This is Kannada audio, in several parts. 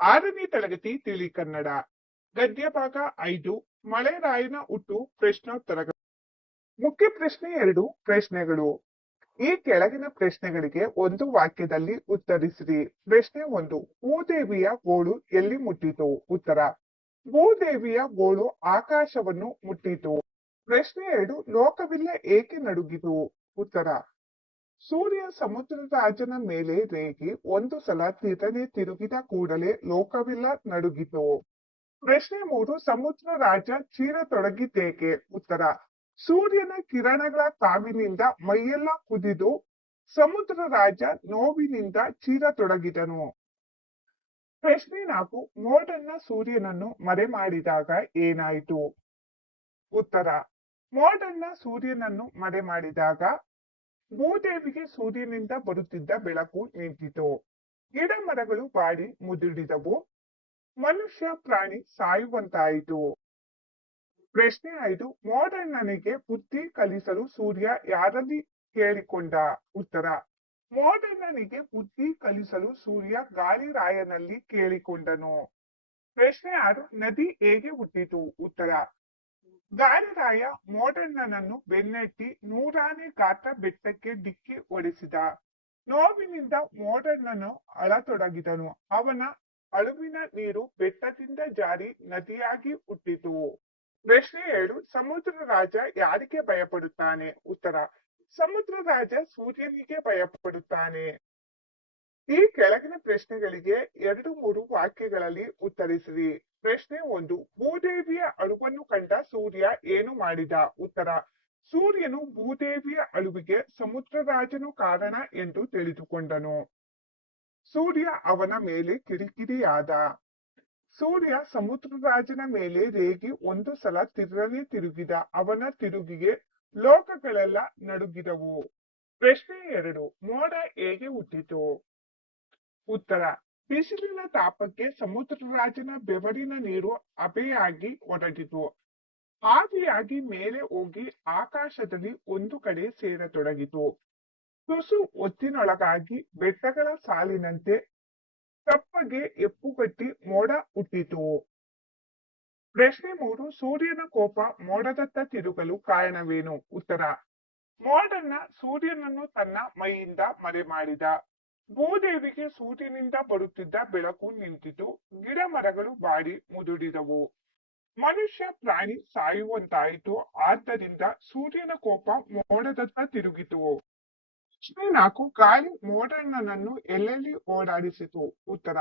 ಆರನೇ ತರಗತಿ ತಿಳಿ ಕನ್ನಡ. ಗದ್ಯ ಭಾಗ ಐದು, ಮಳೆರಾಯನ ಹುಟ್ಟು ಪ್ರಶ್ನೋತ್ತರಗಳು ಮುಖ್ಯ ಪ್ರಶ್ನೆ ಎರಡು ಪ್ರಶ್ನೆಗಳು. ಈ ಕೆಳಗಿನ ಪ್ರಶ್ನೆಗಳಿಗೆ ಒಂದು ವಾಕ್ಯದಲ್ಲಿ ಉತ್ತರಿಸಿರಿ. ಪ್ರಶ್ನೆ ಒಂದು, ಭೂದೇವಿಯ ಗೋಳು ಎಲ್ಲಿ ಮುಟ್ಟಿತು? ಉತ್ತರ, ಭೂದೇವಿಯ ಗೋಳು ಆಕಾಶವನ್ನು ಮುಟ್ಟಿತು. ಪ್ರಶ್ನೆ ಎರಡು, ಲೋಕವಿಲ್ಲ ಏಕೆ ನಡುಗಿತು? ಉತ್ತರ ಸೂರ್ಯ ಸಮುದ್ರದ ರಾಜನ ಮೇಲೆ ರೇಗಿ ಒಂದು ಸಲ ತಿರನೆ ತಿರುಗಿದ ಕೂಡಲೇ ಲೋಕವಿಲ್ಲ ನಡುಗಿತು. ಪ್ರಶ್ನೆ ಮೂರು, ಸಮುದ್ರ ರಾಜ ಚೀರ ತೊಡಗಿದ್ದೇಕೆ? ಉತ್ತರ, ಸೂರ್ಯನ ಕಿರಣಗಳ ಕಾವಿನಿಂದ ಮೈಯೆಲ್ಲ ಕುದಿದು ಸಮುದ್ರ ರಾಜ ನೋವಿನಿಂದ ಚೀರತೊಡಗಿದನು ಪ್ರಶ್ನೆ ನಾಲ್ಕು, ಮೋಡನ್ನ ಸೂರ್ಯನನ್ನು ಮರೆ ಮಾಡಿದಾಗ ಏನಾಯಿತು? ಉತ್ತರ, ಮೋಡನ್ನ ಸೂರ್ಯನನ್ನು ಮರೆ ಮಾಡಿದಾಗ ಭೂದೇವಿಗೆ ಸೂರ್ಯನಿಂದ ಬರುತ್ತಿದ್ದ ಬೆಳಕು ನಿಂತಿತು. ಗಿಡ ಮರಗಳು ಬಾಡಿ ಮುದುಡಿದವು ಮನುಷ್ಯ ಪ್ರಾಣಿ ಸಾಯುವಂತಾಯಿತು. ಪ್ರಶ್ನೆ ಐದು ಮೋಡಣ್ಣನಿಗೆ ಬುದ್ಧಿ ಕಲಿಸಲು ಸೂರ್ಯ ಯಾರಲ್ಲಿ ಕೇಳಿಕೊಂಡ? ಉತ್ತರ ಮೋಡಣ್ಣನಿಗೆ ಬುದ್ಧಿ ಕಲಿಸಲು ಸೂರ್ಯ ಗಾಳಿರಾಯನಲ್ಲಿ ಕೇಳಿಕೊಂಡನು. ಪ್ರಶ್ನೆ ಆರು, ನದಿ ಹೇಗೆ ಹುಟ್ಟಿತು? ಉತ್ತರ ಗಾಳಿರಾಯ ಮೋಡಣ್ಣನನ್ನು ಬೆನ್ನಟ್ಟಿ ನೂರಾನೇ ಗಾತ್ರ ಬೆಟ್ಟಕ್ಕೆ ಡಿಕ್ಕಿ ಹೊಡೆಸಿದ. ನೋವಿನಿಂದ ಮೋಡಣ್ಣನು ಅಳತೊಡಗಿದನು. ಅವನ ಅಳುವಿನ ನೀರು ಬೆಟ್ಟದಿಂದ ಜಾರಿ ನದಿಯಾಗಿ ಹುಟ್ಟಿತು. ಪ್ರಶ್ನೆ ಏಳು, ಸಮುದ್ರ ರಾಜ ಯಾರಿಗೆ ಭಯಪಡುತ್ತಾನೆ? ಉತ್ತರ, ಸಮುದ್ರ ರಾಜ ಸೂರ್ಯನಿಗೆ ಭಯಪಡುತ್ತಾನೆ. ಈ ಕೆಳಗಿನ ಪ್ರಶ್ನೆಗಳಿಗೆ ಎರಡು ಮೂರು ವಾಕ್ಯಗಳಲ್ಲಿ ಉತ್ತರಿಸಿರಿ. ಪ್ರಶ್ನೆ ಒಂದು. ಭೂದೇವಿಯ ಅಳುವನ್ನು ಕಂಡ ಸೂರ್ಯ ಏನು ಮಾಡಿದ? ಉತ್ತರ, ಸೂರ್ಯನು ಭೂದೇವಿಯ ಅಳುವಿಗೆ ಸಮುದ್ರ ರಾಜನು ಕಾರಣ ಎಂದು ತಿಳಿದುಕೊಂಡನು. ಸೂರ್ಯ ಅವನ ಮೇಲೆ ಕಿರಿಕಿರಿಯಾದ. ಸೂರ್ಯ ಸಮುದ್ರ ರಾಜನ ಮೇಲೆ ರೇಗಿ ಒಂದು ಸಲ ತಿರುಗನೆ ತಿರುಗಿದ. ಅವನ ತಿರುಗಿಗೆ ಲೋಕಗಳೆಲ್ಲ ನಡುಗಿದವು. ಪ್ರಶ್ನೆ ಎರಡು. ಮೋಡ ಹೇಗೆ ಹುಟ್ಟಿತು? ಉತ್ತರ ಬಿಸಿಲಿನ ತಾಪಕ್ಕೆ ಸಮುದ್ರ ರಾಜನ ಬೆವರಿನ ನೀರು ಅಬೆಯಾಗಿ ಒರಟಿತು ಆವಿಯಾಗಿ ಮೇಲೆ ಹೋಗಿ ಆಕಾಶದಲ್ಲಿ ಒಂದು ಕಡೆ ಸೇರತೊಡಗಿತು. ತುಸು ಒತ್ತಿನೊಳಗಾಗಿ ಬೆಟ್ಟಗಳ ಸಾಲಿನಂತೆ ತಪ್ಪಗೆ ಎಪ್ಪುಗಟ್ಟಿ ಮೋಡ ಹುಟ್ಟಿತು. ಪ್ರಶ್ನೆ ಮೂರು, ಸೂರ್ಯನ ಕೋಪ ಮೋಡದತ್ತ ತಿರುಗಲು ಕಾರಣವೇನು? ಉತ್ತರ, ಮೋಡನ್ನ ಸೂರ್ಯನನ್ನು ತನ್ನ ಮೈಯಿಂದ ಮರೆ ಮಾಡಿದ ಭೂದೇವಿಗೆ ಸೂರ್ಯನಿಂದ ಬರುತ್ತಿದ್ದ ಬೆಳಕು ನಿಂತಿತು, ಗಿಡ ಮರಗಳು ಬಾಡಿ ಮುದುಡಿದವು. ಮನುಷ್ಯ ಪ್ರಾಣಿ ಸಾಯುವಂತಾಯಿತು, ಆದ್ದರಿಂದ ಸೂರ್ಯನ ಕೋಪ ಮೋಡದತ್ತ ತಿರುಗಿತು. ನಾಲ್ಕು ಗಾಳಿ ಮೋಡಣ್ಣನನ್ನು ಎಲ್ಲೆಲ್ಲಿ ಓಡಾಡಿಸಿತು? ಉತ್ತರ,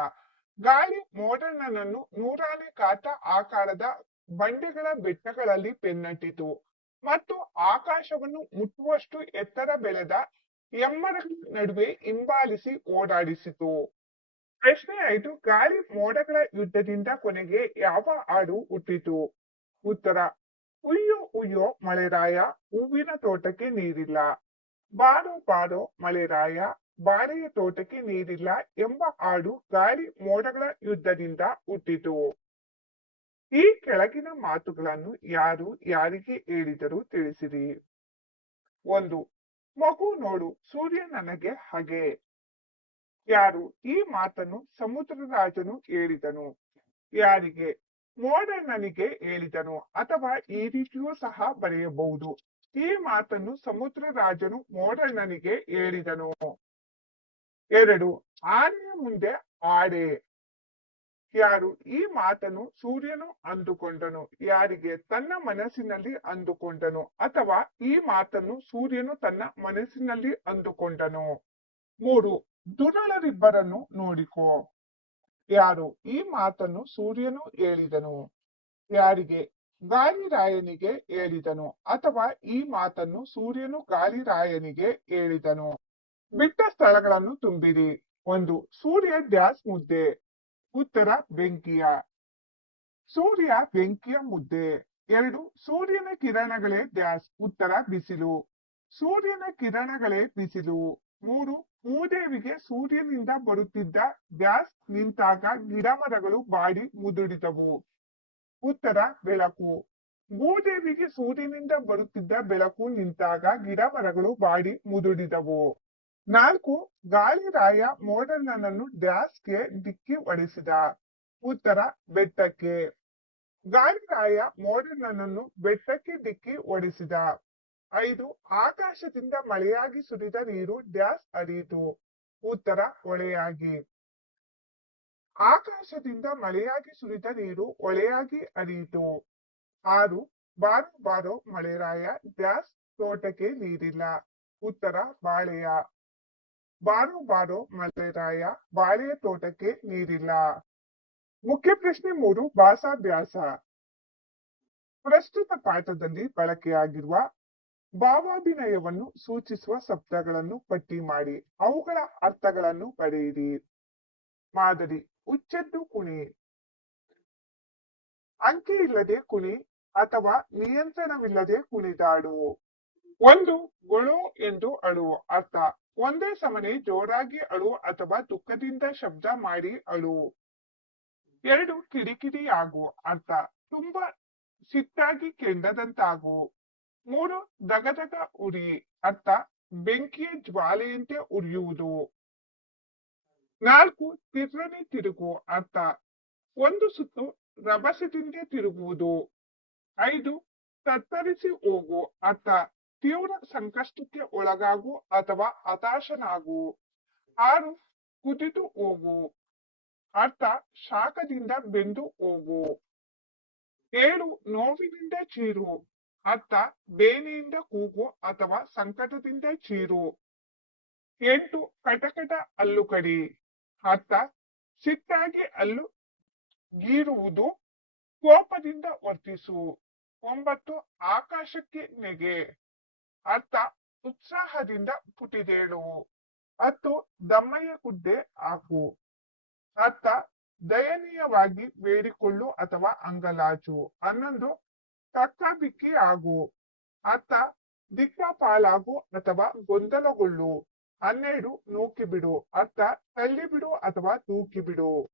ಗಾಳಿ ಮೋಡಣ್ಣನನ್ನು ನೂರಾನೇ ಕಾಟ ಆಕಾರದ ಬಂಡೆಗಳ ಬೆಟ್ಟಗಳಲ್ಲಿ ಬೆನ್ನಟ್ಟಿತು. ಮತ್ತು ಆಕಾಶವನ್ನು ಮುಟ್ಟುವಷ್ಟು ಎತ್ತರ ಬೆಳೆದ ಎಮ್ಮರಗಳ ನಡುವೆ ಹಿಂಬಾಲಿಸಿ ಓಡಾಡಿಸಿತು ಪ್ರಶ್ನೆ ಐದು ಗಾಳಿ ಮೋಡಗಳ ಯುದ್ಧದಿಂದ ಕೊನೆಗೆ ಯಾವ ಹಾಡು ಹುಟ್ಟಿತು ಉತ್ತರ ಉಯ್ಯೋ ಉಯ್ಯೋ ಮಳೆರಾಯ ಹೂವಿನ ತೋಟಕ್ಕೆ ನೀರಿಲ್ಲ ಬಾರೋ ಬಾರೋ ಮಳೆರಾಯ ಬಾಳೆಯ ತೋಟಕ್ಕೆ ನೀರಿಲ್ಲ ಎಂಬ ಹಾಡು ಗಾಳಿ ಮೋಡಗಳ ಯುದ್ಧದಿಂದ ಹುಟ್ಟಿತು ಈ ಕೆಳಗಿನ ಮಾತುಗಳನ್ನು ಯಾರು ಯಾರಿಗೆ ಹೇಳಿದರು ತಿಳಿಸಿರಿ ಒಂದು ಮಗು ನೋಡು, ಸೂರ್ಯ ನನಗೆ ಹಾಗೆ. ಯಾರು? ಈ ಮಾತನ್ನು ಸಮುದ್ರ ರಾಜನು ಹೇಳಿದನು. ಯಾರಿಗೆ? ಮೋಡಣ್ಣನಿಗೆ ಹೇಳಿದನು. ಅಥವಾ ಈ ರೀತಿಯೂ ಸಹ ಬರೆಯಬಹುದು. ಈ ಮಾತನ್ನು ಸಮುದ್ರ ರಾಜನು ಮೋಡಣ್ಣನಿಗೆ ಹೇಳಿದನು. ಎರಡು, ಆನೆಯ ಮುಂದೆ ಆಡೆ. ಯಾರು ಈ ಮಾತನ್ನು ಸೂರ್ಯನು ಅಂದುಕೊಂಡನು, ಯಾರಿಗೆ ತನ್ನ ಮನಸ್ಸಿನಲ್ಲಿ ಅಂದುಕೊಂಡನು ಅಥವಾ ಈ ಮಾತನ್ನು ಸೂರ್ಯನು ತನ್ನ ಮನಸ್ಸಿನಲ್ಲಿ ಅಂದುಕೊಂಡನು. ಮೂರು ದುರಳರಿಬ್ಬರನ್ನು ನೋಡಿಕೋ. ಯಾರು ಈ ಮಾತನ್ನು ಸೂರ್ಯನು ಹೇಳಿದನು, ಯಾರಿಗೆ ಗಾಳಿರಾಯನಿಗೆ ಹೇಳಿದನು ಅಥವಾ ಈ ಮಾತನ್ನು ಸೂರ್ಯನು ಗಾಳಿರಾಯನಿಗೆ ಹೇಳಿದನು. ಬಿಟ್ಟ ಸ್ಥಳಗಳನ್ನು ತುಂಬಿರಿ. ಒಂದು, ಸೂರ್ಯ ಡ್ಯಾಸ್ ಮುದ್ದೆ. ಉತ್ತರ ಬೆಂಕಿಯ. ಸೂರ್ಯ ಬೆಂಕಿಯ ಮುದ್ದೆ. ಎರಡು, ಸೂರ್ಯನ ಕಿರಣಗಳೇ ಡ್ಯಾಸ್ ಉತ್ತರ ಬಿಸಿಲು. ಸೂರ್ಯನ ಕಿರಣಗಳೇ ಬಿಸಿಲು. ಮೂರು ಮೂದೇವಿಗೆ ಸೂರ್ಯನಿಂದ ಬರುತ್ತಿದ್ದ ಗ್ಯಾಸ್ ನಿಂತಾಗ ಗಿಡಮರಗಳು ಬಾಡಿ ಮುದುಡಿದವು. ಉತ್ತರ ಬೆಳಕು. ಭೂದೇವಿಗೆ ಸೂರ್ಯನಿಂದ ಬರುತ್ತಿದ್ದ ಬೆಳಕು ನಿಂತಾಗ ಗಿಡ ಮರಗಳು ಬಾಡಿ ಮುದುಡಿದವು. ನಾಲ್ಕು ಗಾಳಿರಾಯ ಮೋಡಣ್ಣನನ್ನು ಡ್ಯಾಸ್ಗೆ ಡಿಕ್ಕಿ ಹೊಡೆಸಿದ ಉತ್ತರ, ಬೆಟ್ಟಕ್ಕೆ. ಗಾಳಿರಾಯ ಮೋಡಣ್ಣನನ್ನು ಬೆಟ್ಟಕ್ಕೆ ಡಿಕ್ಕಿ ಹೊಡೆಸಿದ ಐದು, ಆಕಾಶದಿಂದ ಮಳೆಯಾಗಿ ಸುರಿದ ನೀರು ಡ್ಯಾಸ್ ಹರಿಯಿತು. ಉತ್ತರ, ಹೊಳೆಯಾಗಿ. ಆಕಾಶದಿಂದ ಮಳೆಯಾಗಿ ಸುರಿದ ನೀರು ಹೊಳೆಯಾಗಿ ಅರಿಯಿತು ಆರು, ಬಾರೋ ಬಾರೋ ಮಳೆರಾಯ ಡ್ಯಾಸ್ ತೋಟಕ್ಕೆ ನೀರಿಲ್ಲ. ಉತ್ತರ, ಬಾಳೆಯ. ಬಾರೋ ಬಾರೋ ಮಳೆರಾಯ ಬಾಳೆಯ ತೋಟಕ್ಕೆ ನೀರಿಲ್ಲ. ಮುಖ್ಯ ಪ್ರಶ್ನೆ ಮೂರು, ಭಾಷಾಭ್ಯಾಸ. ಪ್ರಸ್ತುತ ಪಾಠದಲ್ಲಿ ಬಳಕೆಯಾಗಿರುವ ಭಾವಾಭಿನಯವನ್ನು ಸೂಚಿಸುವ ಶಬ್ದಗಳನ್ನು ಪಟ್ಟಿ ಮಾಡಿ, ಅವುಗಳ ಅರ್ಥಗಳನ್ನು ಪಡೆಯಿರಿ. ಮಾದರಿ ಉಚ್ಚದ್ದು ಕುಣಿ. ಅಂಕೆ ಇಲ್ಲದೆ ಕುಣಿ ಅಥವಾ ನಿಯಂತ್ರಣವಿಲ್ಲದೆ ಕುಣಿದಾಡು. ಒಂದು ಗೊಳು ಎಂದು ಅಳು ಅರ್ಥ. ಒಂದೇ ಸಮನೆ ಜೋರಾಗಿ ಅಳು ಅಥವಾ ದುಃಖದಿಂದ ಶಬ್ದ ಮಾಡಿ ಅಳು. ಎರಡು ಕಿರಿಕಿರಿ ಆಗು ಅರ್ಥ. ತುಂಬಾ ಸಿಟ್ಟಾಗಿ ಕೆಂಡದಂತಾಗು ಮೂರು ದಗದಗ ಉರಿ ಅರ್ಥ. ಬೆಂಕಿಯ ಜ್ವಾಲೆಯಂತೆ ಉರಿಯುವುದು. ನಾಲ್ಕು ತಿರ್ರನೆ ತಿರುಗು ಅರ್ಥ. ಒಂದು ಸುತ್ತು ರಭಸದಿಂದ ತಿರುಗುವುದು. ಐದು ತತ್ತರಿಸಿ ಹೋಗು ಅರ್ಥ. ತೀವ್ರ ಸಂಕಷ್ಟಕ್ಕೆ ಒಳಗಾಗು ಅಥವಾ ಹತಾಶನಾಗು. ಆರು, ಕುದಿದು ಹೋಗು. ಅರ್ಥ, ಶಾಖದಿಂದ ಬೆಂದು ಹೋಗು. ಏಳು, ನೋವಿನಿಂದ ಚೀರು. ಅರ್ಥ, ಬೇನೆಯಿಂದ ಕೂಗು ಅಥವಾ ಸಂಕಟದಿಂದ ಚೀರು. ಎಂಟು, ಕಟಕಟ ಅಲ್ಲು ಕಡಿ. ಅರ್ಥ, ಸಿಟ್ಟಾಗಿ ಅಲ್ಲು ಗೀರುವುದು, ಕೋಪದಿಂದ ವರ್ತಿಸು. ಒಂಬತ್ತು, ಆಕಾಶಕ್ಕೆ ನೆಗೆ. ಅರ್ಥ? ಉತ್ಸಾಹದಿಂದ ಪುಟಿದೇಳುವು ಅತ್ತು ದಮ್ಮಯ್ಯ ಗುಡ್ಡೆ ಆಗು ಅರ್ಥ? ದಯನೀಯವಾಗಿ ಬೇಡಿಕೊಳ್ಳು ಅಥವಾ ಅಂಗಲಾಚು. ಹನ್ನೊಂದು, ಕಕ್ಕಾಬಿಕ್ಕಿ ಆಗು. ಅತ್ತ ದಿಕ್ಕಾಪಾಲಾಗು ಅಥವಾ ಗೊಂದಲಗೊಳ್ಳು. ಹನ್ನೆರಡು ನೂಕಿ ಬಿಡು ಅರ್ಥ? ತಳ್ಳಿ ಬಿಡು ಅಥವಾ ತೂಕಿ ಬಿಡು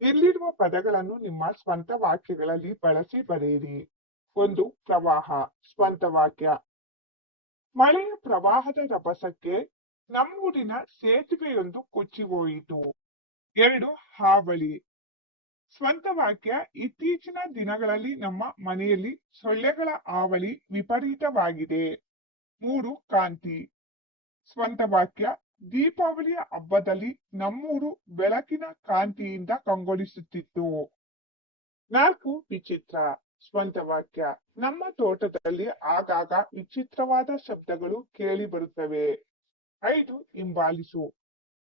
ಇಲ್ಲಿರುವ ಪದಗಳನ್ನು ನಿಮ್ಮ ಸ್ವಂತ ವಾಕ್ಯಗಳಲ್ಲಿ ಬಳಸಿ ಬರೆಯಿರಿ. ಒಂದು ಪ್ರವಾಹ, ಸ್ವಂತ ವಾಕ್ಯ. ಮಳೆಯ ಪ್ರವಾಹದ ರಭಸಕ್ಕೆ ನಮ್ಮೂರಿನ ಸೇತುವೆಯೊಂದು ಕೊಚ್ಚಿ ಹೋಯಿತು. ಎರಡು ಹಾವಳಿ. ಸ್ವಂತ ವಾಕ್ಯ, ಇತ್ತೀಚಿನ ದಿನಗಳಲ್ಲಿ ನಮ್ಮ ಮನೆಯಲ್ಲಿ ಸೊಳ್ಳೆಗಳ ಹಾವಳಿ ವಿಪರೀತವಾಗಿದೆ. ಮೂರು, ಕಾಂತಿ. ಸ್ವಂತ ವಾಕ್ಯ, ದೀಪಾವಳಿಯ ಹಬ್ಬದಲ್ಲಿ ನಮ್ಮೂರು ಬೆಳಕಿನ ಕಾಂತಿಯಿಂದ ಕಂಗೊಳಿಸುತ್ತಿತ್ತು. ನಾಲ್ಕು, ವಿಚಿತ್ರ. ಸ್ವಂತ ವಾಕ್ಯ ನಮ್ಮ ತೋಟದಲ್ಲಿ ಆಗಾಗ ವಿಚಿತ್ರವಾದ ಶಬ್ದಗಳು ಕೇಳಿ ಬರುತ್ತವೆ. ಐದು, ಹಿಂಬಾಲಿಸು.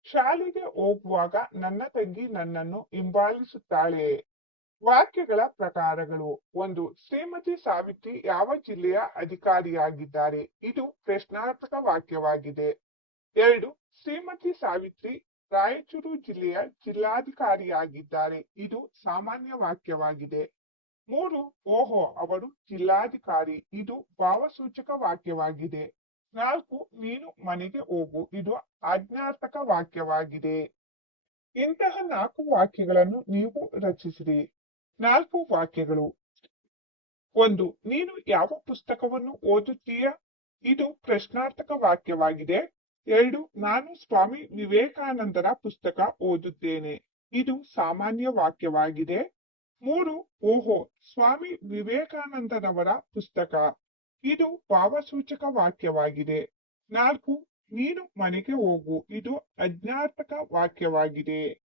ಶಾಲೆಗೆ ಹೋಗುವಾಗ ನನ್ನ ತಂಗಿ ನನ್ನನ್ನು ಹಿಂಬಾಲಿಸುತ್ತಾಳೆ. ವಾಕ್ಯಗಳ ಪ್ರಕಾರಗಳು. ಒಂದು, ಶ್ರೀಮತಿ ಸಾವಿತ್ರಿ ಯಾವ ಜಿಲ್ಲೆಯ ಅಧಿಕಾರಿಯಾಗಿದ್ದಾರೆ? ಇದು ಪ್ರಶ್ನಾರ್ಥಕ ವಾಕ್ಯವಾಗಿದೆ. ಎರಡು, ಶ್ರೀಮತಿ ಸಾವಿತ್ರಿ ರಾಯಚೂರು ಜಿಲ್ಲೆಯ ಜಿಲ್ಲಾಧಿಕಾರಿಯಾಗಿದ್ದಾರೆ. ಇದು ಸಾಮಾನ್ಯ ವಾಕ್ಯವಾಗಿದೆ. ಮೂರು, ಓಹೋ, ಅವರು ಜಿಲ್ಲಾಧಿಕಾರಿ. ಇದು ಭಾವಸೂಚಕ ವಾಕ್ಯವಾಗಿದೆ. ನಾಲ್ಕು, ನೀನು ಮನೆಗೆ ಹೋಗು. ಇದು ಆಜ್ಞಾರ್ಥಕ ವಾಕ್ಯವಾಗಿದೆ. ಇಂತಹ ನಾಲ್ಕು ವಾಕ್ಯಗಳನ್ನು ನೀವು ರಚಿಸಿರಿ. ನಾಲ್ಕು ವಾಕ್ಯಗಳು. ಒಂದು, ನೀನು ಯಾವ ಪುಸ್ತಕವನ್ನು ಓದುತ್ತೀಯ? ಇದು ಪ್ರಶ್ನಾರ್ಥಕ ವಾಕ್ಯವಾಗಿದೆ. ಎರಡು, ನಾನು ಸ್ವಾಮಿ ವಿವೇಕಾನಂದರ ಪುಸ್ತಕ ಓದುತ್ತೇನೆ. ಇದು ಸಾಮಾನ್ಯ ವಾಕ್ಯವಾಗಿದೆ. ಮೂರು, ಓಹೋ, ಸ್ವಾಮಿ ವಿವೇಕಾನಂದರವರ ಪುಸ್ತಕ. ಇದು ಭಾವಸೂಚಕ ವಾಕ್ಯವಾಗಿದೆ. ನಾಲ್ಕು, ನೀನು ಮನೆಗೆ ಹೋಗು. ಇದು ಅಜ್ಞಾರ್ಥಕ ವಾಕ್ಯವಾಗಿದೆ.